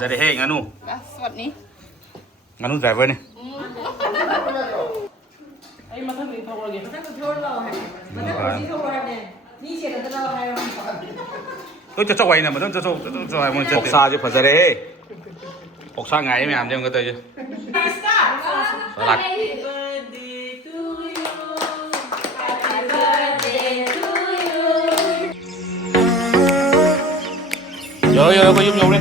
จะได้เฮ้งานูสวัสดีงานูใส่ไว้นี่ไอ้มาทำอะไรทำอะไรมาทำโทษเราให้มาทำที่โทษเนี่ยนี่เสียแต่เราให้เฮ้ยจะไว้เนี่ยมันต้องจะไว้มันจะอกซาจะพอจะได้อกซาไงไม่อ่านเดี๋ยวมันก็เตยสลัดgiờ có giúp nhau đi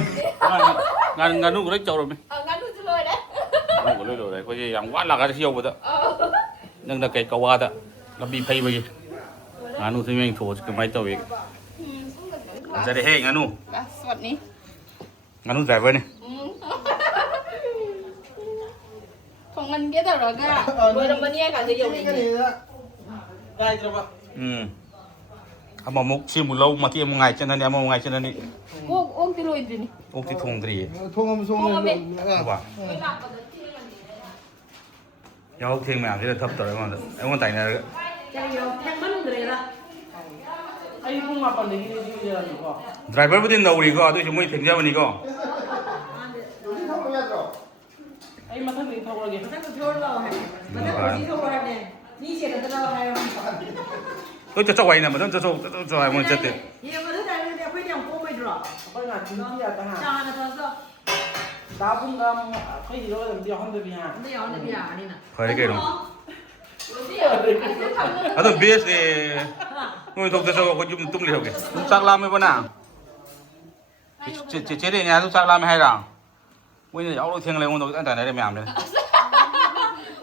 ngàn nút lấy trâu rồi ngàn nút rồi đấy nút lấy rồi đấy có gì làm quá là cái siêu rồi đó nhưng là cái cầu qua đó nó bị phay bây giờ ngàn nút thì mình thua cái máy tàu vậy giờ để hey ngàn nút สวัสดีngàn nút dài với nàyของมันเยอะแต่เราก็โดยมันเนี่ยกันจะอยู่นี่ได้จ้ะป่ะเอามามุกชิมบุญเรามาที่มึงไงเช่นนั้นเนี่ยมึงไงเช่นนั้นนี่โอ้ที่ลอยดินี่โอ้ที่ทงตรีทงมันทงเลยว่าย้อนเทียงแม่ที่เราทับตัวไอ้มันแต่งเนี่ยจะยอมแทงมันเลยละไอ้พวกมาปั่นนี่เยอะอยู่ป่ะไดรเวอร์ไม่ได้หนูดีก็ด้วยช่วยถึงเจ้าวันนี้ก็ไอ้มาทำอะไรทำอะไรมาทำโทษเราให้มาทำที่โทษเนี่ยนี่เสียแต่เราให้เฮ้ยจะไว้เนี่ยมันต้องจะไว้มันจะติดเยี่ยมเลยแต่เนี่ยเพื่อนยังโก้ไม่ดรอปไปงานที่นี่อ่ะต่างหากจ้านะทศดาวพุ่งกำเขาอยู่แล้วเดี๋ยวเขาจะไปหาเดี๋ยวเนี่ยพี่อ่ะนี่นะเคยได้กี่น้องอ่ะต้องเบสเลยมึงต้องจะก็ยุ่งตุ้งเลยโอเคตุ้งสักลามไม่ปะน่ะเจ๊เดี๋ยวเนี่ยตุ้งสักลามไม่ให้หรอวันนี้เอาลูกเทียงเลยมึงต้องอันแต่ไหนได้ไม่อ่านเลย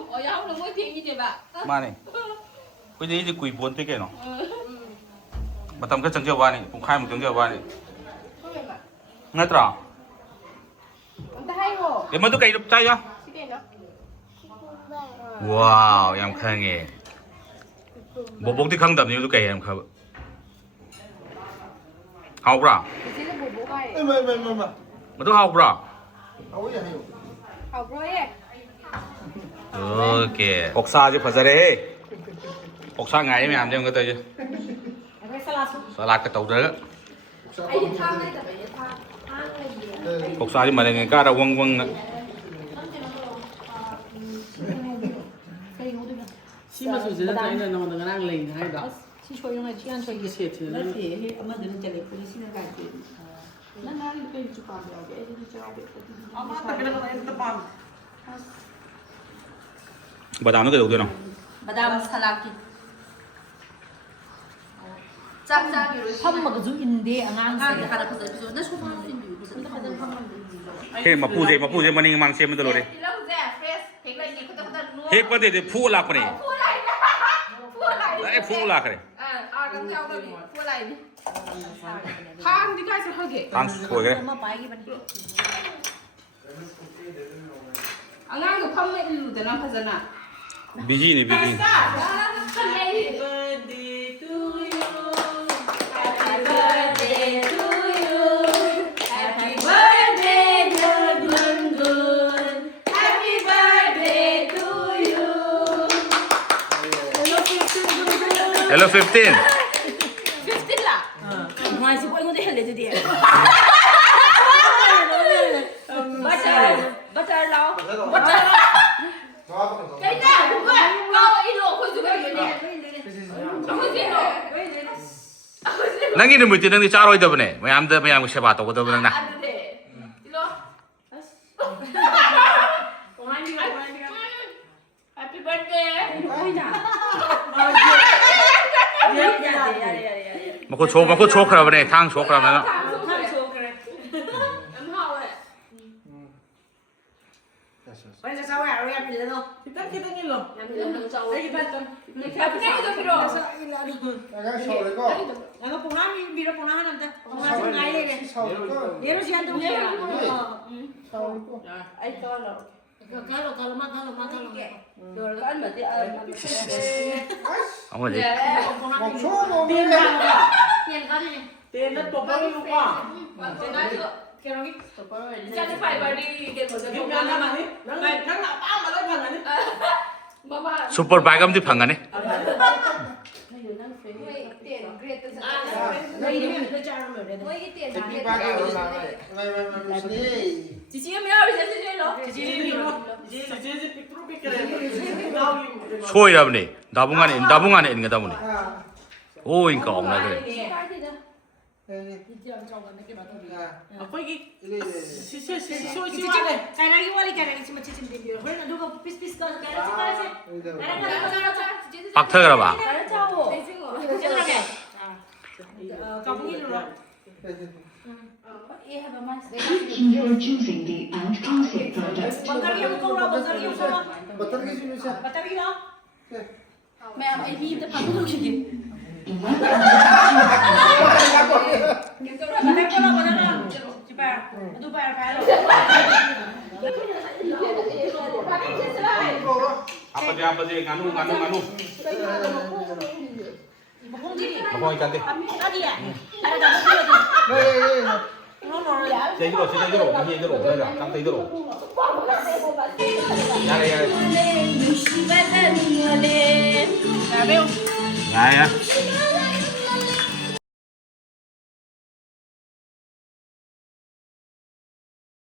โอ้ยเอาลูกไม่เทียงยี่สิบอะมาเนี่ยวันนี้จะคุยบนที่แกเนาะมาทำแค่จังเจ้าวันนี้ผมขายมึงจังเจ้าวันนี้งั้นตราเดี๋ยวมันต้องไก่ใจอ่ะว้าวยำแข็งเงี้ยบบที่ข้างดับนี้ต้องไก่ยำครับเอาปะไม่มันต้องเอาปะเอาอย่างนี้เอาปะโอเคอกซาจะพอจะได้อกซาไงไม่อ่านเดี๋ยวมันก็เตยสลัดกระตุกเด้ออกซาที่มาในเงินก็ระวังนะชิมาสุดจะได้เนี่ยนอนตรงนั้นเล็งให้ดอกชิช่วยยังไงชิอันช่วยเสียถือแล้วเสียให้เอามาเดินจะเล็กคนที่นั่นกันคือนั่นเป็นจุดความเดียวเดี๋ยวที่จะเอาไปเอามาแต่ก็ได้ตะปอนบาดามนี่กระตุกด้วยเนาะบาดามสลักกิจ้าอยู่ทำมาก็จุอินเดียงานสิค่ะก็จะจุนั่นชอบทำอินเดียก็จะทำเฮ้ยมาพูดเจมันนี่มังเชมันตลอดเลยเฮ้ยก็เดี๋ยวพูดหลักไปนี่ไอ้พูดหลักเลยเอาน้ำเจ้าเลยพูดอะไรนี่ข้างที่ใกล้จะเท่าไหร่ข้างสวยเลยอันนั้นก็พังไม่รู้แต่น้ำพัฒนาบิจีนี่บิจีHello 15 lah masih boleh ngomong hello tu dia butter lau cái nào cũng vậy lau ít lộ không chịu cái gì nè không chịu nang ini mesti nang dicari itu bener mayam siapa tahu itu bener nah Happy birthday มันก็โชว์ครับเนี่ยทางโชว์ครับนะไปจะสาวอะไรกันดีเนาะkita ni loh ayo kita kan tapi kan itu biro lalu pungan biro pungan nanti pungan sungai lagi ya harus yang tu ya ayo kalau makan jual kan berarti apa sih tiền kan ni tiền nó tụt bao nhiêu quá cái đó chắc phải vào đi cái của chúng ta làm gì này các nào bao mà lấy phần này super bike ก็ที่พังกันนี่ tiền Great đây đi nó cho nó mở đây mỗi cái tiền Cái hàng ba cái là này. chị em nhau thì sẽ lo chị đi luôn Chị picture picture. Now you. 소이라보네. 나붕 안에 있는 거다 보네. 오인가 없나 그래. Akwai cái cái này mà chị tìm hiểu hơn là đâu có pis cái đó 박터그라 봐. You are choosing the out classic product. bottle cái gì nữa? mẹ anh đi tập học luôn kìa 아버지 가누. 먹어 이간데. 제대로. 그래. 딱 제대로. 야래. 야야.